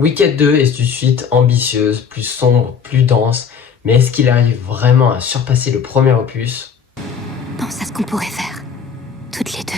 Wicked 2 est une suite ambitieuse, plus sombre, plus dense, mais est-ce qu'il arrive vraiment à surpasser le premier opus? Pense à ce qu'on pourrait faire, toutes les deux.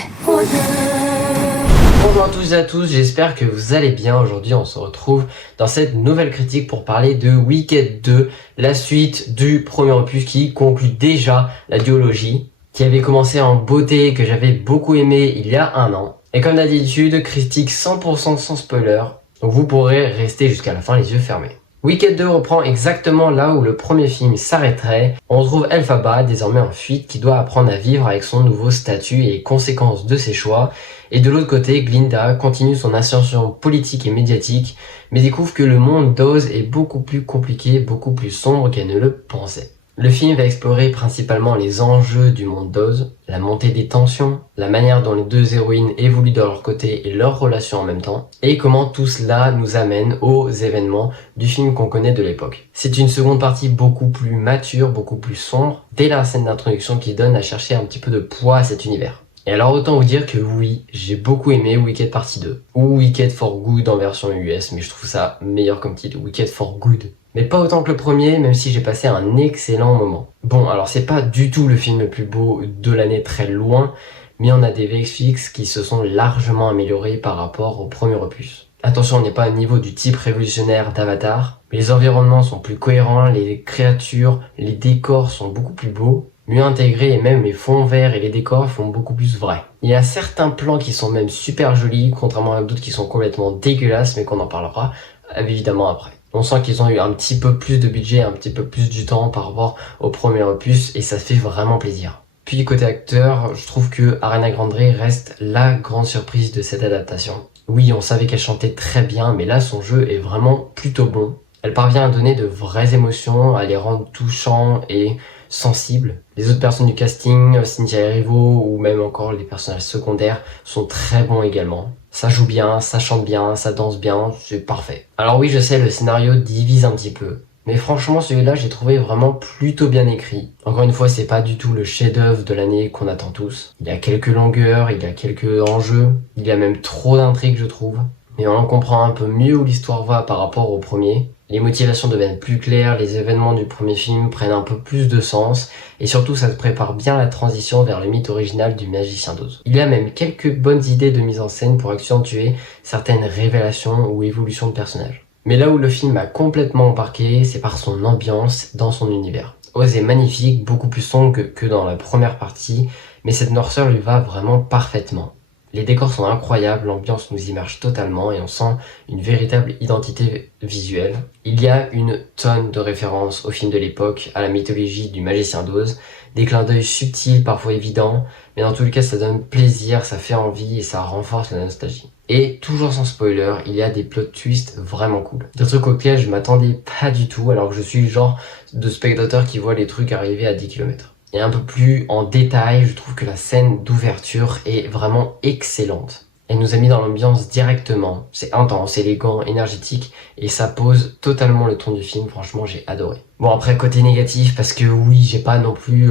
Bonjour à tous et à tous, j'espère que vous allez bien. Aujourd'hui on se retrouve dans cette nouvelle critique pour parler de Wicked 2, la suite du premier opus qui conclut déjà la duologie, qui avait commencé en beauté, que j'avais beaucoup aimé il y a un an. Et comme d'habitude, critique 100% sans spoiler, donc vous pourrez rester jusqu'à la fin les yeux fermés. Wicked 2 reprend exactement là où le premier film s'arrêterait. On retrouve Elphaba, désormais en fuite, qui doit apprendre à vivre avec son nouveau statut et les conséquences de ses choix. Et de l'autre côté, Glinda continue son ascension politique et médiatique, mais découvre que le monde d'Oz est beaucoup plus compliqué, beaucoup plus sombre qu'elle ne le pensait. Le film va explorer principalement les enjeux du monde d'Oz, la montée des tensions, la manière dont les deux héroïnes évoluent de leur côté et leurs relations en même temps, et comment tout cela nous amène aux événements du film qu'on connaît de l'époque. C'est une seconde partie beaucoup plus mature, beaucoup plus sombre, dès la scène d'introduction qui donne à chercher un petit peu de poids à cet univers. Et alors autant vous dire que oui, j'ai beaucoup aimé Wicked Partie 2, ou Wicked for Good en version US, mais je trouve ça meilleur comme titre, Wicked for Good. Mais pas autant que le premier, même si j'ai passé un excellent moment. Bon, alors c'est pas du tout le film le plus beau de l'année, très loin, mais on a des VFX qui se sont largement améliorés par rapport au premier opus. Attention, on n'est pas au niveau du type révolutionnaire d'Avatar, mais les environnements sont plus cohérents, les créatures, les décors sont beaucoup plus beaux, mieux intégrés, et même les fonds verts et les décors font beaucoup plus vrai. Il y a certains plans qui sont même super jolis, contrairement à d'autres qui sont complètement dégueulasses, mais qu'on en parlera évidemment après. On sent qu'ils ont eu un petit peu plus de budget, un petit peu plus du temps par rapport au premier opus, et ça fait vraiment plaisir. Puis côté acteur, je trouve que Ariana Grande reste la grande surprise de cette adaptation. Oui, on savait qu'elle chantait très bien, mais là son jeu est vraiment plutôt bon. Elle parvient à donner de vraies émotions, à les rendre touchants et sensibles. Les autres personnes du casting, Cynthia Erivo ou même encore les personnages secondaires sont très bons également. Ça joue bien, ça chante bien, ça danse bien, c'est parfait. Alors oui, je sais, le scénario divise un petit peu. Mais franchement, celui-là, j'ai trouvé vraiment plutôt bien écrit. Encore une fois, c'est pas du tout le chef-d'œuvre de l'année qu'on attend tous. Il y a quelques longueurs, il y a quelques enjeux, il y a même trop d'intrigues, je trouve. Mais on en comprend un peu mieux où l'histoire va par rapport au premier. Les motivations deviennent plus claires, les événements du premier film prennent un peu plus de sens, et surtout ça te prépare bien la transition vers le mythe original du magicien d'Oz. Il y a même quelques bonnes idées de mise en scène pour accentuer certaines révélations ou évolutions de personnages. Mais là où le film a complètement embarqué, c'est par son ambiance dans son univers. Oz est magnifique, beaucoup plus sombre que dans la première partie, mais cette noirceur lui va vraiment parfaitement. Les décors sont incroyables, l'ambiance nous immerge totalement et on sent une véritable identité visuelle. Il y a une tonne de références aux films de l'époque, à la mythologie du magicien d'Oz, des clins d'œil subtils, parfois évidents, mais dans tous les cas ça donne plaisir, ça fait envie et ça renforce la nostalgie. Et toujours sans spoiler, il y a des plot twists vraiment cool. Des trucs auxquels je m'attendais pas du tout alors que je suis le genre de spectateur qui voit les trucs arriver à 10 km. Et un peu plus en détail, je trouve que la scène d'ouverture est vraiment excellente. Elle nous a mis dans l'ambiance directement. C'est intense, élégant, énergétique, et ça pose totalement le ton du film. Franchement, j'ai adoré. Bon, après, côté négatif, parce que oui, j'ai pas non plus...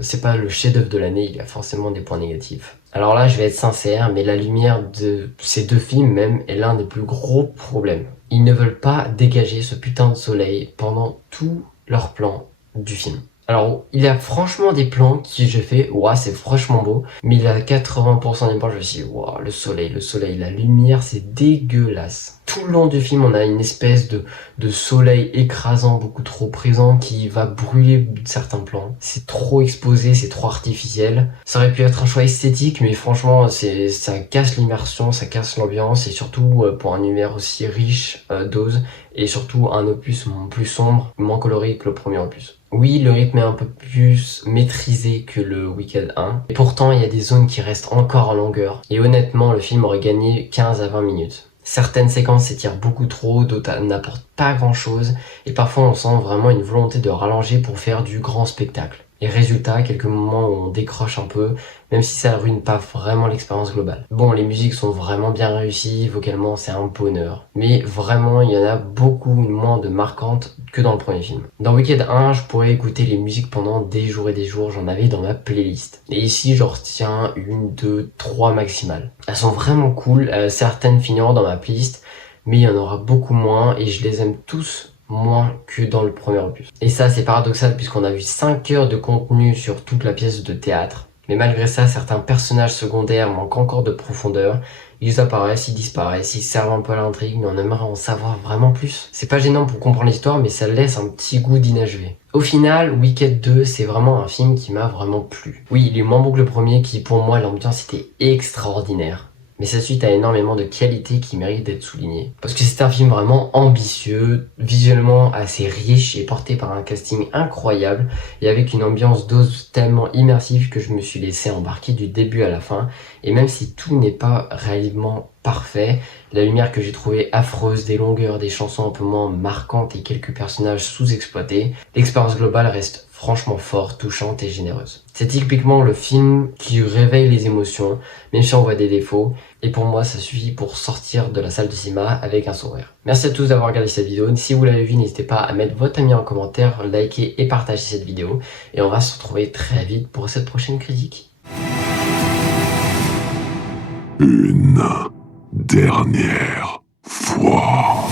c'est pas le chef-d'œuvre de l'année, il y a forcément des points négatifs. Alors là, je vais être sincère, mais la lumière de ces deux films même est l'un des plus gros problèmes. Ils ne veulent pas dégager ce putain de soleil pendant tout leur plan du film. Alors, il y a franchement des plans qui j'ai fait, ouah, c'est franchement beau, mais il y a 80% des plans, je me suis dit, ouah, le soleil, la lumière, c'est dégueulasse. Tout le long du film, on a une espèce de soleil écrasant, beaucoup trop présent, qui va brûler certains plans. C'est trop exposé, c'est trop artificiel. Ça aurait pu être un choix esthétique, mais franchement, ça casse l'immersion, ça casse l'ambiance, et surtout, pour un univers aussi riche d'Oz, et surtout un opus plus sombre, moins coloré que le premier opus. Oui, le rythme est un peu plus maîtrisé que le Wicked 1, et pourtant il y a des zones qui restent encore en longueur, et honnêtement le film aurait gagné 15 à 20 minutes. Certaines séquences s'étirent beaucoup trop, d'autres n'apportent pas grand chose, et parfois on sent vraiment une volonté de rallonger pour faire du grand spectacle. Et résultat, quelques moments où on décroche un peu, même si ça ruine pas vraiment l'expérience globale. Bon, les musiques sont vraiment bien réussies, vocalement c'est un bonheur. Mais vraiment, il y en a beaucoup moins de marquantes que dans le premier film. Dans Wicked 1, je pourrais écouter les musiques pendant des jours et des jours, j'en avais dans ma playlist. Et ici, j'en retiens une, deux, trois maximales. Elles sont vraiment cool, certaines finiront dans ma playlist, mais il y en aura beaucoup moins et je les aime tous moins que dans le premier opus. Et ça c'est paradoxal puisqu'on a vu 5 heures de contenu sur toute la pièce de théâtre. Mais malgré ça, certains personnages secondaires manquent encore de profondeur. Ils apparaissent, ils disparaissent, ils servent un peu à l'intrigue, mais on aimerait en savoir vraiment plus. C'est pas gênant pour comprendre l'histoire, mais ça laisse un petit goût d'inachevé. Au final, Wicked 2, c'est vraiment un film qui m'a vraiment plu. Oui, il est moins bon que le premier, qui pour moi, l'ambiance était extraordinaire. Mais sa suite a énormément de qualités qui méritent d'être soulignées. Parce que c'est un film vraiment ambitieux, visuellement assez riche et porté par un casting incroyable et avec une ambiance dose tellement immersive que je me suis laissé embarquer du début à la fin. Et même si tout n'est pas réellement parfait, la lumière que j'ai trouvée affreuse, des longueurs, des chansons un peu moins marquantes et quelques personnages sous-exploités, l'expérience globale reste franchement forte, touchante et généreuse. C'est typiquement le film qui réveille les émotions, même si on voit des défauts, et pour moi ça suffit pour sortir de la salle de cinéma avec un sourire. Merci à tous d'avoir regardé cette vidéo, si vous l'avez vue n'hésitez pas à mettre votre avis en commentaire, liker et partager cette vidéo, et on va se retrouver très vite pour cette prochaine critique. Une dernière fois.